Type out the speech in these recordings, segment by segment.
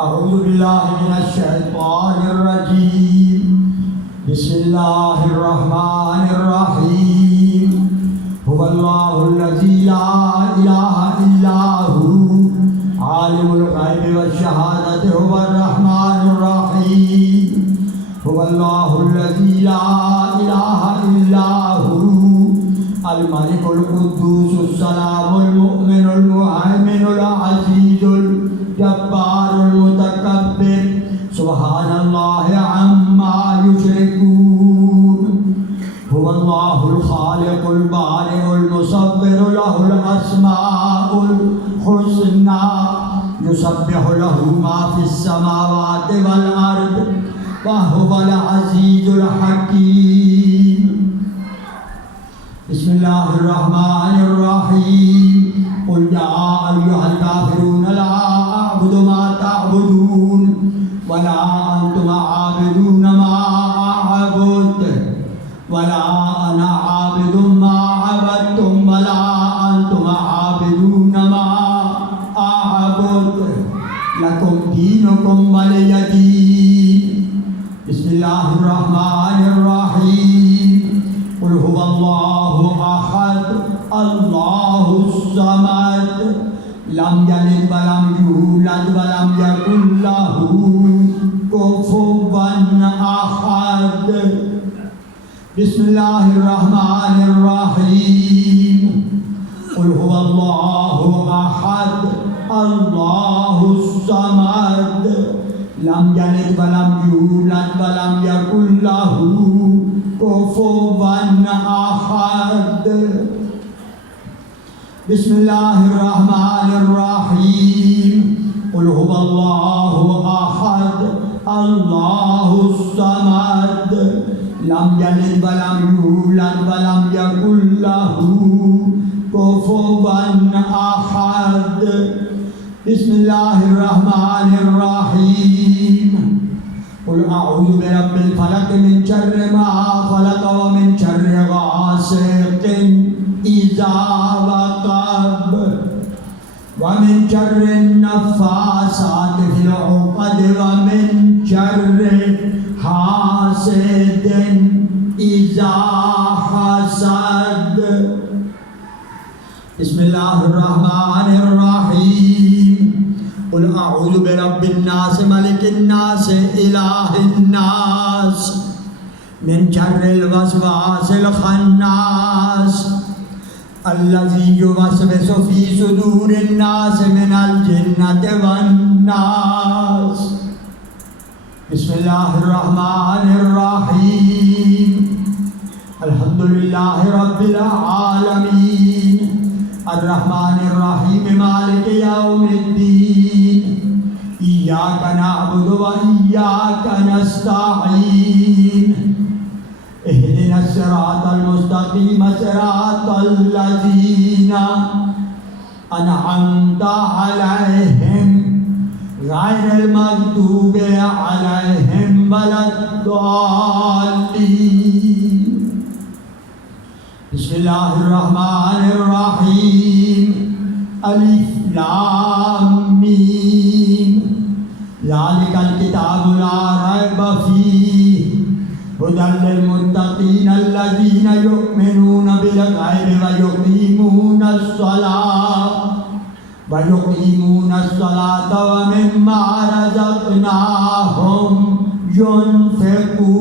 अऊज़ु बिल्लाहि मिनश शैतानिर रजीम। बिस्मिल्लाहिर रहमानिर रहीम। हुवल्लाहुल्लज़ी ला इलाहा इल्ला हु आलिमुल ग़ैबि वश्शहादति हुवर रहमानुर रहीम। हुवल्लाहुल्लज़ी ला इलाहा इल्ला हु अल मलिकुल कुद्दूसुस सलामुल मुमिनुल मुहैमिनुल अज़ीज़ुल जब्बारुल मुतकब्बिर सुब्हानल्लाहि अम्मा युश्रिकून। हुवल्लाहुल खालिकुल बारिउल मुसव्विरु लहुल अस्माउल हुस्ना युसब्बिहु लहु मा फिस समावाति वल अर्द व हुवल अज़ीज़ुल हकीम। बिस्मिल्लाहिर रहमानिर रहीम। क़ुल या अय्युहल काफ़िरून ला अअबुदु मा तअबुदून वला अंतुम आबिदून मा अअबुदु वला अना आबिदुम मा अबदतुम वला अंतुम आबिदून मा अअबुदु लकुम दीनुकुम वलिय दीन। बिस्मिल्लाहिर रहमानिर रहीम। क़ुल हुवल्लाहु अहद अल्लाहुस समद लम यलिद वलम यूलद वलम यकुल लहु कुफुवन अहद। बिस्मिल्लाहिर रहमानिर रहीम। क़ुल हुवल्लाहु अहद अल्लाहुस समद लम यलिद वलम यूलद वलम यकुल लहु कुफुवन अहद। बिस्मिल्लाहिर रहमानिर रहीम। क़ुल हुवल्लाहु अहद अल्लाहुस समद लम यलिद वलम यूलद वलम यकुल लहु कुफुवन अहद। बिस्मिल्लाहिर रहमानिर रहीम। क़ुल अऊज़ु बिरब्बिल फलक मिन शर्रि मा खलक़ व मिन शर्रि गासिक़िन इज़ा वक़ब व मिन शर्रि नफ़्फ़ासाति फ़िल उक़द व मिन शर्रि हासिदिन इज़ा हसद। बिस्मिल्लाहिर रहमानिर रहीम। क़ुल अऊज़ु बिरब्बिन नास मलिकिन नास इलाहिन नास मिन शर्रिल वस्वासिल खन्नास अल्लज़ी युवस्विसु फ़ी सुदूरिन नास मिनल जिन्नति वन नास। बिस्मिल्लाहिर रहमानिर रहीम। अल्हम्दुलिल्लाहि रब्बिल आलमीन अर्रहमानिर रहीम मालिकि यौमिद्दीन इय्याका नअबुदु व इय्याका नस्तईन इहदिनस सिरातल मुस्तक़ीम सिरातल लज़ीना अनअमता अलैहिम गैरिल मग़दूबि अलैहिम वलद्दाल्लीन। बिस्मिल्लाहिर रहमानिर रहीम। अलिफ लाम मीम ज़ालिकल किताबु ला रैब फ़ीहि हुदल लिल मुत्तक़ीन अल्लज़ीना युमिनूना बिल ग़ैबि व युक़ीमूनस सलाता व मिम्मा रज़क़नाहुम युनफ़िक़ून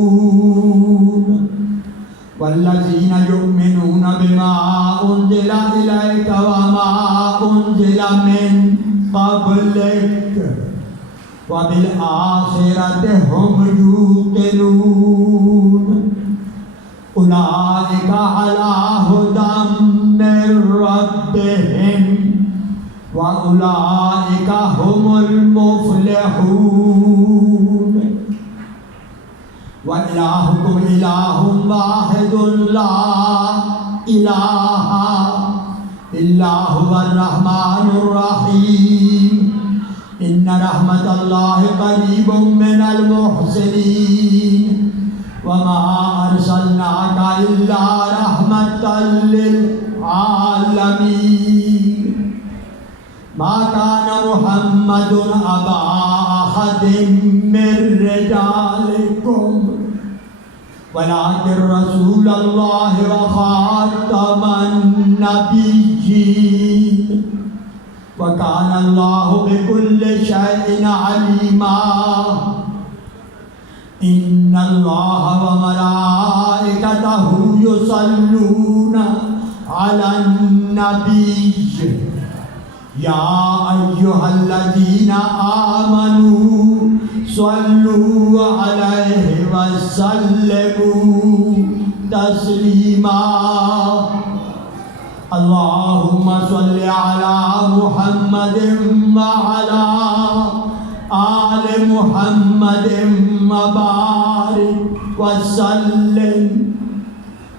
वल्लज़ीना युमिनूना बिमा उन्ज़िला इलैका व मा उन्ज़िला मिन क़ब्लिक व बिल आखिरति हुम यूक़िनून उलाइका अला हुदम मिर रब्बिहिम व उलाइका हुमुल मुफ़्लिहून। व इलाहुकुम इलाहुम वाहिदुन ला इलाहा इल्ला हुवर रहमानुर रहीम। इन्ना रहमतल्लाहि क़रीबुम मिनल मुहसिनीन व मा अरसलनाका इल्ला रहमतल लिल आलमीन। मा कान मुहम्मदुन अबा अहदिम मिर रिजालिकुम वलाकिन रसूलल्लाह व खातमन नबिय्यीन व कान अल्लाहु बिकुल्लि शैइन अलीमा इन्नल्लाह व मलाइकतहु युसल्लूना अलन नबिय्य या अय्युहल्लज़ीना आमनू सल्लू अलैहि वसल्लिमू तस्लीमा अल्लाहुम्मा सल्लि अला मुहम्मदिन व अला आलि मुहम्मदिन व बारिक व सल्लिम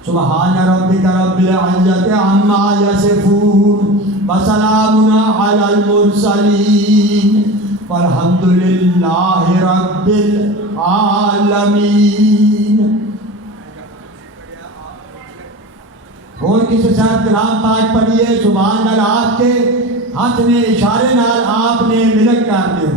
सुब्हान रब्बिका रब्बिल इज्जति अम्मा यसिफून व सलामुन अलल मुरसलीन वल्हम्दुलिल्लाहि रब्बिल आलमीन। और किसी साहब कलाम पाठ पढ़िए सुभान अल्लाह के हाथ ने इशारे नाल आपने मिलक कर दियो।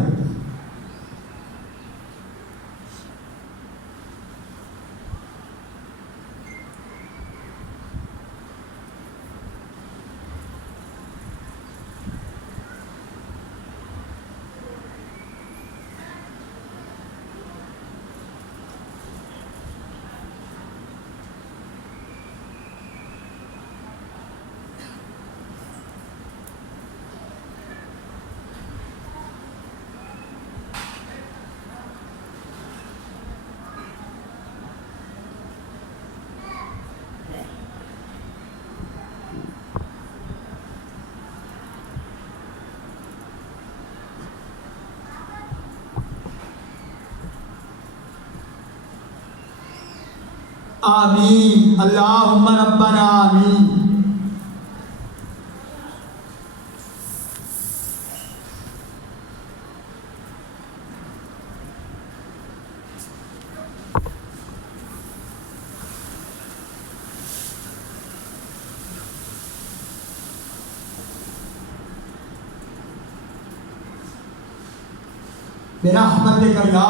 आमीन अल्लाहुम्मा रब्बना आमीन। बिरहमतिका या